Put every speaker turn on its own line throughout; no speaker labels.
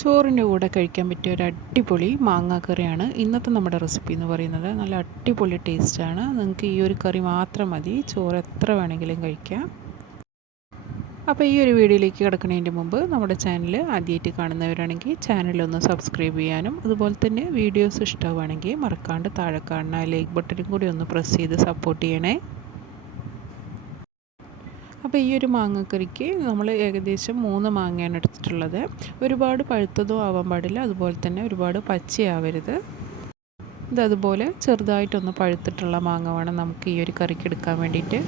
ചോറിന്റെ കൂടെ കഴിക്കാൻ പറ്റിയ ഒരു അടിപൊളി മാങ്ങാക്കറിയാണ് ഇന്നത്തെ നമ്മുടെ റെസിപ്പി എന്ന് പറയുന്നത്. നല്ല അടിപൊളി ടേസ്റ്റാണ് നിങ്ങൾക്ക് ഈ ഒരു കറി മാത്രം മതി. ചോറ് എത്ര വേണമെങ്കിലും കഴിക്കാം. അപ്പോൾ ഈ ഒരു വീഡിയോയിലേക്ക് കിടക്കുന്നതിന്റെ മുമ്പ് നമ്മുടെ ചാനൽ ആദ്യമായിട്ട് കാണുന്നവരാണെങ്കിൽ ചാനലൊന്ന് സബ്സ്ക്രൈബ് ചെയ്യാനും അതുപോലെ തന്നെ വീഡിയോസ് ഇഷ്ടമാവുകയാണെങ്കിൽ മറക്കാണ്ട് താഴെ കാണുന്ന ലൈക്ക് ബട്ടണും കൂടി ഒന്ന് പ്രസ് ചെയ്ത് സപ്പോർട്ട് ചെയ്യണേ. അപ്പോൾ ഈ ഒരു മാങ്ങക്കറിക്ക് നമ്മൾ ഏകദേശം മൂന്ന് മാങ്ങയാണ് എടുത്തിട്ടുള്ളത്. ഒരുപാട് പഴുത്തതോ ആവാൻ പാടില്ല. അതുപോലെ തന്നെ ഒരുപാട് പച്ചയാവരുത്. ഇതതുപോലെ ചെറുതായിട്ടൊന്ന് പഴുത്തിട്ടുള്ള മാങ്ങ വേണം നമുക്ക് ഈ ഒരു കറിക്ക് എടുക്കാൻ വേണ്ടിയിട്ട്.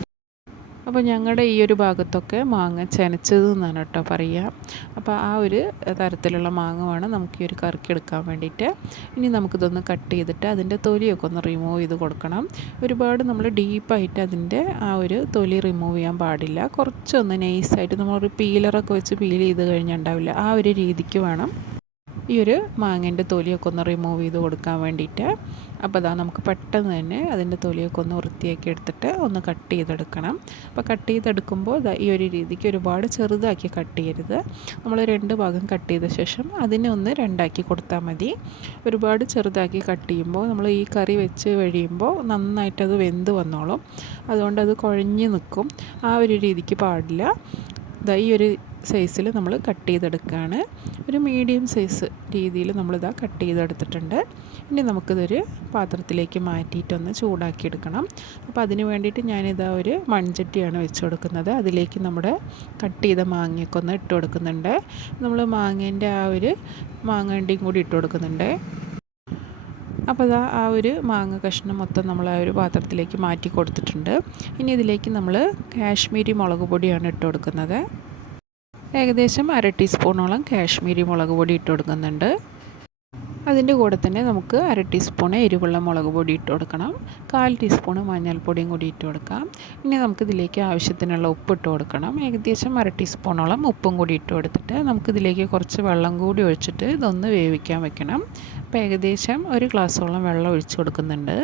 അപ്പോൾ ഞങ്ങളുടെ ഈ ഒരു ഭാഗത്തൊക്കെ മാങ്ങ ചെനച്ചത് എന്നാണ് കേട്ടോ പറയുക. അപ്പോൾ ആ ഒരു തരത്തിലുള്ള മാങ്ങ വേണം നമുക്ക് ഈ ഒരു കറിക്ക് എടുക്കാൻ വേണ്ടിയിട്ട്. ഇനി നമുക്കിതൊന്ന് കട്ട് ചെയ്തിട്ട് അതിന്റെ തൊലിയൊക്കെ ഒന്ന് റിമൂവ് ചെയ്ത് കൊടുക്കണം. ഒരുപാട് നമ്മൾ ഡീപ്പായിട്ട് അതിന്റെ ആ ഒരു തൊലി റിമൂവ് ചെയ്യാൻ പാടില്ല. കുറച്ചൊന്ന് നൈസായിട്ട് നമ്മളൊരു പീലറൊക്കെ വെച്ച് പീൽ ചെയ്ത് കഴിഞ്ഞാൽ ആ ഒരു രീതിക്ക് വേണം ഈ ഒരു മാങ്ങേന്റെ തൊലിയൊക്കെ ഒന്ന് റിമൂവ് ചെയ്ത് കൊടുക്കാൻ വേണ്ടിയിട്ട് അപ്പോൾ അതാ നമുക്ക് പെട്ടെന്ന് തന്നെ അതിന്റെ തൊലിയൊക്കെ ഒന്ന് വൃത്തിയാക്കി എടുത്തിട്ട് ഒന്ന് കട്ട് ചെയ്തെടുക്കണം. അപ്പോൾ കട്ട് ചെയ്തെടുക്കുമ്പോൾ ഈ ഒരു രീതിക്ക് ഒരുപാട് ചെറുതാക്കി കട്ട് ചെയ്യരുത്. നമ്മൾ രണ്ട് ഭാഗം കട്ട് ചെയ്ത ശേഷം അതിനെ ഒന്ന് രണ്ടാക്കി കൊടുത്താൽ മതി. ഒരുപാട് ചെറുതാക്കി കട്ട് ചെയ്യുമ്പോൾ നമ്മൾ ഈ കറി വെച്ച് കഴിയുമ്പോൾ നന്നായിട്ടത് വെന്ത് വന്നോളും. അതുകൊണ്ട് അത് കുഴഞ്ഞ് നിൽക്കും. ആ ഒരു രീതിക്ക് പാടില്ല. ഈ ഒരു സൈസിൽ നമ്മൾ കട്ട് ചെയ്തെടുക്കുകയാണ് ഒരു മീഡിയം സൈസ് രീതിയിൽ നമ്മളിതാ കട്ട് ചെയ്തെടുത്തിട്ടുണ്ട്. ഇനി നമുക്കിതൊരു പാത്രത്തിലേക്ക് മാറ്റിയിട്ടൊന്ന് ചൂടാക്കിയെടുക്കണം. അപ്പോൾ അതിന് വേണ്ടിയിട്ട് ഞാനിതാ ഒരു മൺചട്ടിയാണ് വെച്ച് കൊടുക്കുന്നത് അതിലേക്ക് നമ്മുടെ കട്ട് ചെയ്ത മാങ്ങയൊക്കെ ഒന്ന് ഇട്ട് കൊടുക്കുന്നുണ്ട്. നമ്മൾ മാങ്ങേന്റെ ആ ഒരു മാങ്ങണ്ടിയും കൂടി ഇട്ട് കൊടുക്കുന്നുണ്ട്. അപ്പോൾ അതാ ആ ഒരു മാങ്ങ കഷ്ണം മൊത്തം നമ്മൾ ആ ഒരു പാത്രത്തിലേക്ക് മാറ്റി കൊടുത്തിട്ടുണ്ട്. ഇനി ഇതിലേക്ക് നമ്മൾ കാശ്മീരി മുളക് പൊടിയാണ് ഇട്ട് കൊടുക്കുന്നത്. ഏകദേശം അര ടീസ്പൂണോളം കാശ്മീരി മുളക് പൊടി ഇട്ട് കൊടുക്കുന്നുണ്ട്. അതിന്റെ കൂടെ തന്നെ നമുക്ക് അര ടീസ്പൂൺ എരിവുള്ള മുളക് പൊടി ഇട്ട് കൊടുക്കണം. കാൽ ടീസ്പൂൺ മഞ്ഞൾപ്പൊടിയും കൂടി ഇട്ട് കൊടുക്കാം. ഇനി നമുക്കിതിലേക്ക് ആവശ്യത്തിനുള്ള ഉപ്പ് ഇട്ട് കൊടുക്കണം. ഏകദേശം അര ടീസ്പൂണോളം ഉപ്പും കൂടി ഇട്ട് കൊടുത്തിട്ട് നമുക്ക് ഇതിലേക്ക് കുറച്ച് വെള്ളം കൂടി ഒഴിച്ചിട്ട് ഇതൊന്ന് വേവിക്കാൻ വെക്കണം. അപ്പോൾ ഏകദേശം ഒരു ഗ്ലാസ്സോളം വെള്ളം ഒഴിച്ച് കൊടുക്കുന്നുണ്ട്.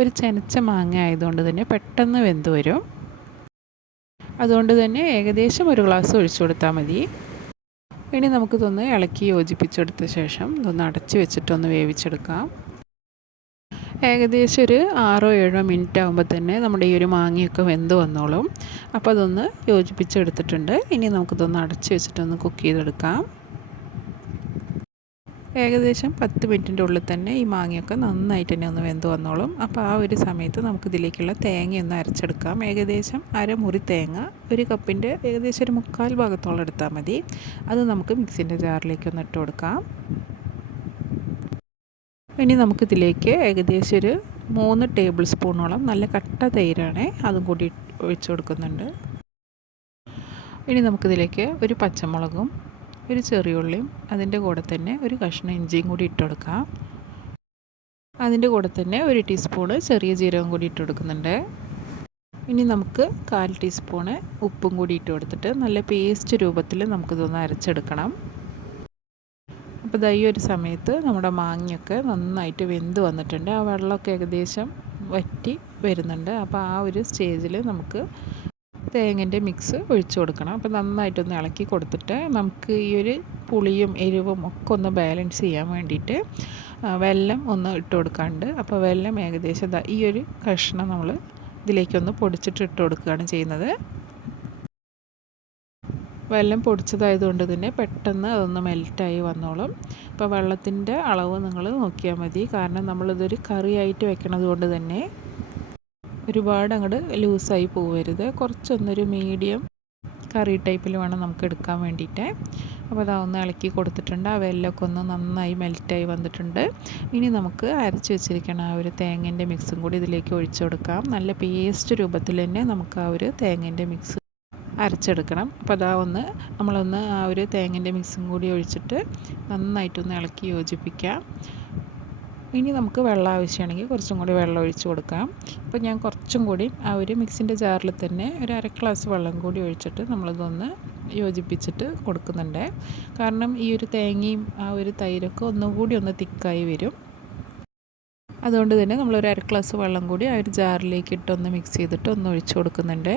ഒരു ചെനച്ച മാങ്ങ ആയതുകൊണ്ട് തന്നെ പെട്ടെന്ന് വെന്ത് വരും. അതുകൊണ്ട് തന്നെ ഏകദേശം ഒരു ഗ്ലാസ് ഒഴിച്ചു കൊടുത്താൽ മതി. ഇനി നമുക്കിതൊന്ന് ഇളക്കി യോജിപ്പിച്ചെടുത്ത ശേഷം ഇതൊന്ന് അടച്ചു വെച്ചിട്ടൊന്ന് വേവിച്ചെടുക്കാം. ഏകദേശം ഒരു ആറോ ഏഴോ മിനിറ്റ് ആകുമ്പോൾ തന്നെ നമ്മുടെ ഈ ഒരു മാങ്ങയൊക്കെ വെന്ത് വന്നോളും. അപ്പോൾ അതൊന്ന് യോജിപ്പിച്ചെടുത്തിട്ടുണ്ട്. ഇനി നമുക്കിതൊന്ന് അടച്ചു വെച്ചിട്ടൊന്ന് കുക്ക് ചെയ്തെടുക്കാം. ഏകദേശം പത്ത് മിനിറ്റിന്റെ ഉള്ളിൽ തന്നെ ഈ മാങ്ങയൊക്കെ നന്നായിട്ട് തന്നെ ഒന്ന് വെന്ത് വന്നോളും. അപ്പോൾ ആ ഒരു സമയത്ത് നമുക്കിതിലേക്കുള്ള തേങ്ങ ഒന്ന് അരച്ചെടുക്കാം. ഏകദേശം അരമുറി തേങ്ങ ഒരു കപ്പിന്റെ ഏകദേശം ഒരു മുക്കാൽ ഭാഗത്തോളം എടുത്താൽ മതി. അത് നമുക്ക് മിക്സിന്റെ ജാറിലേക്ക് ഒന്ന് ഇട്ട് കൊടുക്കാം. ഇനി നമുക്കിതിലേക്ക് ഏകദേശം ഒരു മൂന്ന് ടേബിൾ സ്പൂണോളം നല്ല കട്ട തൈരാണ് അതും കൂടി ഒഴിച്ചു കൊടുക്കുന്നുണ്ട്. ഇനി നമുക്കിതിലേക്ക് ഒരു പച്ചമുളകും ഒരു ചെറിയ ഉള്ളിയും അതിന്റെ കൂടെ തന്നെ ഒരു കഷ്ണം ഇഞ്ചിയും കൂടി ഇട്ട് കൊടുക്കാം. അതിന്റെ കൂടെ തന്നെ ഒരു ടീസ്പൂണ് ചെറിയ ജീരകം കൂടി ഇട്ട് കൊടുക്കുന്നുണ്ട്. ഇനി നമുക്ക് കാൽ ടീസ്പൂണ് ഉപ്പും കൂടി ഇട്ട് കൊടുത്തിട്ട് നല്ല പേസ്റ്റ് രൂപത്തിൽ നമുക്കിതൊന്ന് അരച്ചെടുക്കണം. അപ്പോൾ ഈ ഒരു സമയത്ത് നമ്മുടെ മാങ്ങയൊക്കെ നന്നായിട്ട് വെന്ത് വന്നിട്ടുണ്ട്. ആ വെള്ളമൊക്കെ ഏകദേശം വറ്റി വരുന്നുണ്ട്. അപ്പോൾ ആ ഒരു സ്റ്റേജിൽ നമുക്ക് തേങ്ങന്റെ മിക്സ് ഒഴിച്ച് കൊടുക്കണം. അപ്പോൾ നന്നായിട്ടൊന്ന് ഇളക്കി കൊടുത്തിട്ട് നമുക്ക് ഈ ഒരു പുളിയും എരിവും ഒക്കെ ഒന്ന് ബാലൻസ് ചെയ്യാൻ വേണ്ടിയിട്ട് വെല്ലം ഒന്ന് ഇട്ട് കൊടുക്കാണ്ട്. അപ്പോൾ വെല്ലം ഏകദേശം ഈ ഒരു കഷ്ണം നമ്മൾ ഇതിലേക്കൊന്ന് പൊടിച്ചിട്ട് ഇട്ട് കൊടുക്കുകയാണ് ചെയ്യുന്നത്. വെള്ളം പൊടിച്ചതായതുകൊണ്ട് തന്നെ പെട്ടെന്ന് അതൊന്ന് മെൽറ്റായി വന്നോളും. ഇപ്പോൾ വെള്ളത്തിന്റെ അളവ് നിങ്ങൾ നോക്കിയാൽ മതി. കാരണം നമ്മളിതൊരു കറിയായിട്ട് വെക്കണത് കൊണ്ട് തന്നെ ഒരുപാട് അങ്ങോട്ട് ലൂസായി പോകരുത് കുറച്ചൊന്നൊരു മീഡിയം കറി ടൈപ്പിൽ വേണം നമുക്ക് എടുക്കാൻ വേണ്ടിയിട്ട്. അപ്പോൾ അതാ ഒന്ന് ഇളക്കി കൊടുത്തിട്ടുണ്ട്. ആ വെല്ലമൊക്കെ ഒന്ന് നന്നായി മെൽറ്റായി വന്നിട്ടുണ്ട്. ഇനി നമുക്ക് അരച്ച് വെച്ചിരിക്കണം ആ ഒരു തേങ്ങേന്റെ മിക്സും കൂടി ഇതിലേക്ക് ഒഴിച്ചു കൊടുക്കാം. നല്ല പേസ്റ്റ് രൂപത്തിൽ തന്നെ നമുക്ക് ആ ഒരു തേങ്ങേന്റെ മിക്സ് അരച്ചെടുക്കണം. അപ്പോൾ അതാ ഒന്ന് നമ്മളൊന്ന് ആ ഒരു തേങ്ങേന്റെ മിക്സും കൂടി ഒഴിച്ചിട്ട് നന്നായിട്ടൊന്ന് ഇളക്കി യോജിപ്പിക്കാം. ഇനി നമുക്ക് വെള്ളം ആവശ്യമാണെങ്കിൽ കുറച്ചും കൂടി വെള്ളം ഒഴിച്ച് കൊടുക്കാം. അപ്പോൾ ഞാൻ കുറച്ചും കൂടി ആ ഒരു മിക്സിന്റെ ജാറിൽ തന്നെ ഒരു അര ഗ്ലാസ് വെള്ളം കൂടി ഒഴിച്ചിട്ട് നമ്മളിതൊന്ന് യോജിപ്പിച്ചിട്ട് കൊടുക്കുന്നുണ്ട്. കാരണം ഈ ഒരു തേങ്ങയും ആ ഒരു തൈരൊക്കെ ഒന്നും കൂടി ഒന്ന് തിക്കായി വരും. അതുകൊണ്ട് തന്നെ നമ്മളൊരു അര ഗ്ലാസ് വെള്ളം കൂടി ആ ഒരു ജാറിലേക്ക് ഇട്ട് ഒന്ന് മിക്സ് ചെയ്തിട്ട് ഒന്ന് ഒഴിച്ച് കൊടുക്കുന്നുണ്ട്.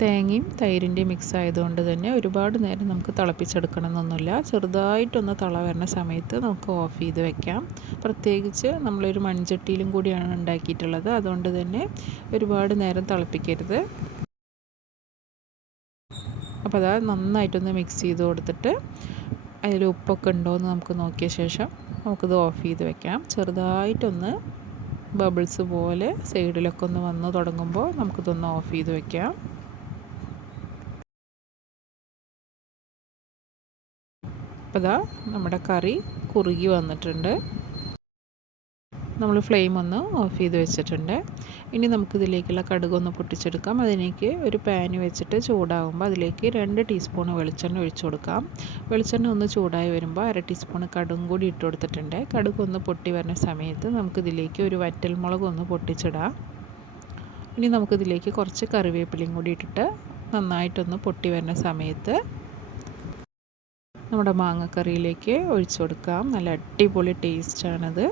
തേങ്ങയും തൈരിന്റെയും മിക്സ് ആയതുകൊണ്ട് തന്നെ ഒരുപാട് നേരം നമുക്ക് തിളപ്പിച്ചെടുക്കണം എന്നൊന്നുമില്ല ചെറുതായിട്ടൊന്ന് തള വരുന്ന സമയത്ത് നമുക്ക് ഓഫ് ചെയ്ത് വെക്കാം. പ്രത്യേകിച്ച് നമ്മളൊരു മൺചട്ടിയിലും കൂടിയാണ് ഉണ്ടാക്കിയിട്ടുള്ളത്. അതുകൊണ്ട് തന്നെ ഒരുപാട് നേരം തിളപ്പിക്കരുത്. അപ്പോൾ അതാ നന്നായിട്ടൊന്ന് മിക്സ് ചെയ്ത് കൊടുത്തിട്ട് അതിൽ ഉപ്പൊക്കെ ഉണ്ടോ എന്ന് നമുക്ക് നോക്കിയ ശേഷം നമുക്കിത് ഓഫ് ചെയ്ത് വെക്കാം. ചെറുതായിട്ടൊന്ന് ബബിൾസ് പോലെ സൈഡിലൊക്കെ ഒന്ന് വന്ന് തുടങ്ങുമ്പോൾ നമുക്കിതൊന്ന് ഓഫ് ചെയ്ത് വെക്കാം. അപ്പോൾ ഇതാ നമ്മുടെ കറി കുറുകി വന്നിട്ടുണ്ട്. നമ്മൾ ഫ്ലെയിം ഒന്ന് ഓഫ് ചെയ്ത് വെച്ചിട്ടുണ്ട്. ഇനി നമുക്കിതിലേക്കുള്ള കടുകൊന്ന് പൊട്ടിച്ചെടുക്കാം. അതിലേക്ക് ഒരു പാന് വെച്ചിട്ട് ചൂടാകുമ്പോൾ അതിലേക്ക് രണ്ട് ടീസ്പൂൺ വെളിച്ചെണ്ണ ഒഴിച്ചു കൊടുക്കാം. വെളിച്ചെണ്ണ ഒന്ന് ചൂടായി വരുമ്പോൾ അര ടീസ്പൂൺ കടുകും കൂടി ഇട്ട് കൊടുത്തിട്ടുണ്ട്. കടുക് ഒന്ന് പൊട്ടി വരുന്ന സമയത്ത് നമുക്കിതിലേക്ക് ഒരു വറ്റൽമുളക് ഒന്ന് പൊട്ടിച്ചിടാം. ഇനി നമുക്കിതിലേക്ക് കുറച്ച് കറിവേപ്പിലയും കൂടി ഇട്ടിട്ട് നന്നായിട്ടൊന്ന് പൊട്ടി വരുന്ന സമയത്ത് നമ്മുടെ മാങ്ങക്കറിയിലേക്ക് ഒഴിച്ചു കൊടുക്കാം. നല്ല അടിപൊളി ടേസ്റ്റാണത്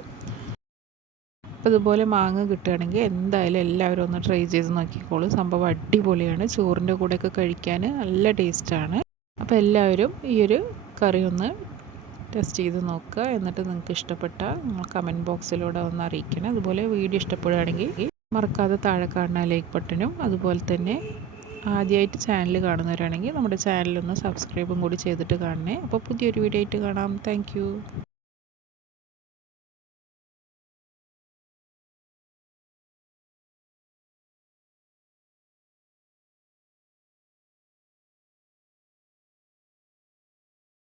അപ്പോൾ ഇതുപോലെ മാങ്ങ കിട്ടുകയാണെങ്കിൽ എന്തായാലും എല്ലാവരും ഒന്ന് ട്രൈ ചെയ്ത് നോക്കിക്കോളൂ. സംഭവം അടിപൊളിയാണ്. ചോറിന്റെ കൂടെയൊക്കെ കഴിക്കാൻ നല്ല ടേസ്റ്റാണ് അപ്പോൾ എല്ലാവരും ഈ ഒരു കറി ഒന്ന് ടെസ്റ്റ് ചെയ്ത് നോക്കുക. എന്നിട്ട് നിങ്ങൾക്ക് ഇഷ്ടപ്പെട്ട നിങ്ങൾ കമന്റ് ബോക്സിലൂടെ ഒന്ന് അറിയിക്കണം. അതുപോലെ വീഡിയോ ഇഷ്ടപ്പെടുകയാണെങ്കിൽ മറക്കാതെ താഴെ കാണുന്ന ലൈക്ക് ബട്ടനും അതുപോലെ തന്നെ ആദ്യമായിട്ട് ചാനൽ കാണുന്നവരാണെങ്കിൽ നമ്മുടെ ചാനലൊന്ന് സബ്സ്ക്രൈബും കൂടി ചെയ്തിട്ട് കാണണേ. അപ്പോൾ പുതിയൊരു വീഡിയോ ആയിട്ട് കാണാം. താങ്ക്